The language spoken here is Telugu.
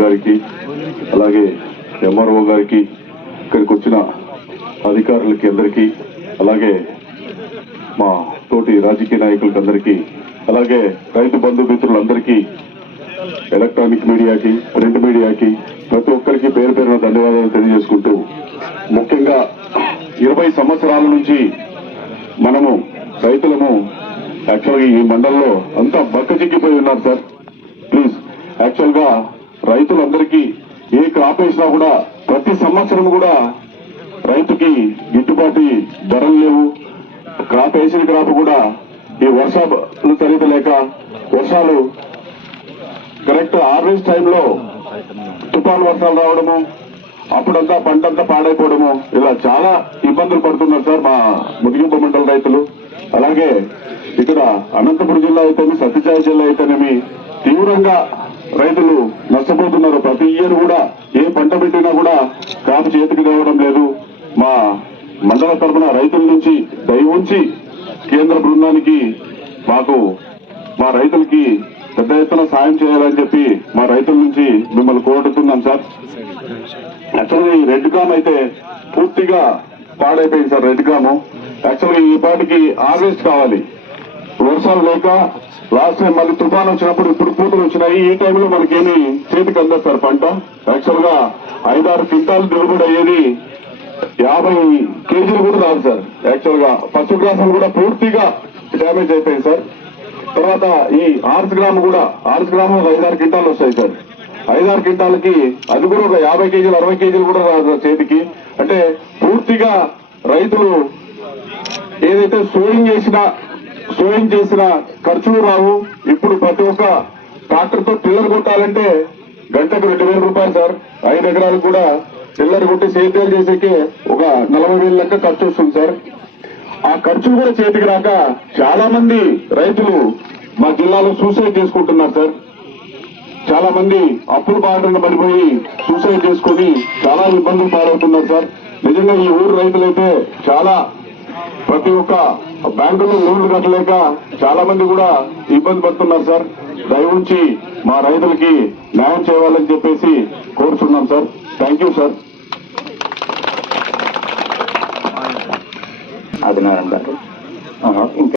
గారికి అలాగే ఎంఆర్ఓ గారికి ఇక్కడికి వచ్చిన అధికారులకి అందరికీ అలాగే మా తోటి రాజకీయ నాయకులకి అందరికీ అలాగే రైతు బంధు మిత్రులందరికీ ఎలక్ట్రానిక్ మీడియాకి ప్రింట్ మీడియాకి ప్రతి ఒక్కరికి పేరు పేరున ధన్యవాదాలు తెలియజేసుకుంటూ ముఖ్యంగా ఇరవై సంవత్సరాల నుంచి మనము రైతులము యాక్చువల్గా ఈ మండలంలో అంతా బక్కచిక్కిపోయి ఉన్నారు సార్. ప్లీజ్ యాక్చువల్గా రైతులందరికీ ఏ క్రాప్ వేసినా కూడా ప్రతి సంవత్సరం కూడా రైతుకి గిట్టుబాటు ధరలు లేవు. క్రాప్ వేసిన క్రాప్ కూడా ఈ వర్షాలు సరిత లేక వర్షాలు కరెక్ట్ హార్వెస్ట్ టైంలో తుఫాన్ వర్షాలు రావడము అప్పుడంతా పంటంతా పాడైపోవడము ఇలా చాలా ఇబ్బందులు పడుతున్నారు సార్ మా ముదిగింపు మండల రైతులు. అలాగే ఇక్కడ అనంతపురం జిల్లా అయితేనేమి సత్యసాయి జిల్లా అయితేనేమి తీవ్రంగా రైతులు నష్టపోతున్నారు. ప్రతి ఇయర్ కూడా ఏ పంట పెట్టినా కూడా కాపు చేతికి రావడం లేదు. మా మండల తరపున రైతుల నుంచి దయ ఉంచి కేంద్ర బృందానికి మాకు మా రైతులకి పెద్ద ఎత్తున సాయం చేయాలని చెప్పి మా రైతుల నుంచి మిమ్మల్ని కోరుతున్నాం సార్. యాక్చువల్గా ఈ రెడ్ కామ్ అయితే పూర్తిగా పాడైపోయింది సార్ రెడ్ కాము. యాక్చువల్గా ఈ పాటికి హార్వెస్ట్ కావాలి. వర్షాలు లేక లాస్ట్ టైం మళ్ళీ తుఫాన్ వచ్చినప్పుడు ఇప్పుడు పూతలు వచ్చినాయి. ఈ టైంలో మనకేమి చేతికి అందదు సార్ పంట? యాక్చువల్గా ఐదారు క్వింటాలు దిగుబడి అయ్యేది యాభై కేజీలు కూడా రాదు సార్. యాక్చువల్గా పశుగ్రాసం కూడా పూర్తిగా డ్యామేజ్ అయిపోయింది సార్. తర్వాత ఈ ఆర్స్ గ్రామ్ కూడా ఆర్స్ గ్రామ్ ఒక ఐదారు క్వింటాలు వస్తాయి సార్. ఐదారు క్వింటాలకి అది కూడా ఒక యాభై కేజీలు అరవై కేజీలు కూడా రాదు సార్ చేతికి. అంటే పూర్తిగా రైతులు ఏదైతే సోయింగ్ చేసినా సోయింగ్ చేసిన ఖర్చులు రావు. ఇప్పుడు ప్రతి ఒక్క ట్రాక్టర్తో టిల్లర్ కొట్టాలంటే గంటకు రెండు వేల రూపాయలు సార్. ఐదు ఎకరాలు కూడా టిల్లర్ కొట్టి సేద్యాలు చేసేకి ఒక నలభై వేల లెక్క ఖర్చు వస్తుంది సార్. ఆ ఖర్చులు కూడా చేతికి రాక చాలా మంది రైతులు మా జిల్లాలో సూసైడ్ చేసుకుంటున్నారు సార్. చాలా మంది అప్పులు బాధన పడిపోయి సూసైడ్ చేసుకుని చాలా ఇబ్బందులు పాలవుతున్నారు సార్. నిజంగా ఈ ఊరు రైతులైతే చాలా ప్రతి ఒక్క బ్యాంకులో లోన్లు కట్టలేక చాలా మంది కూడా ఇబ్బంది పడుతున్నారు సార్. దయవుంచి మా రైతులకి న్యాయం చేయాలని చెప్పేసి కోరుతున్నాం sir. Thank you sir Adinarayana గారు.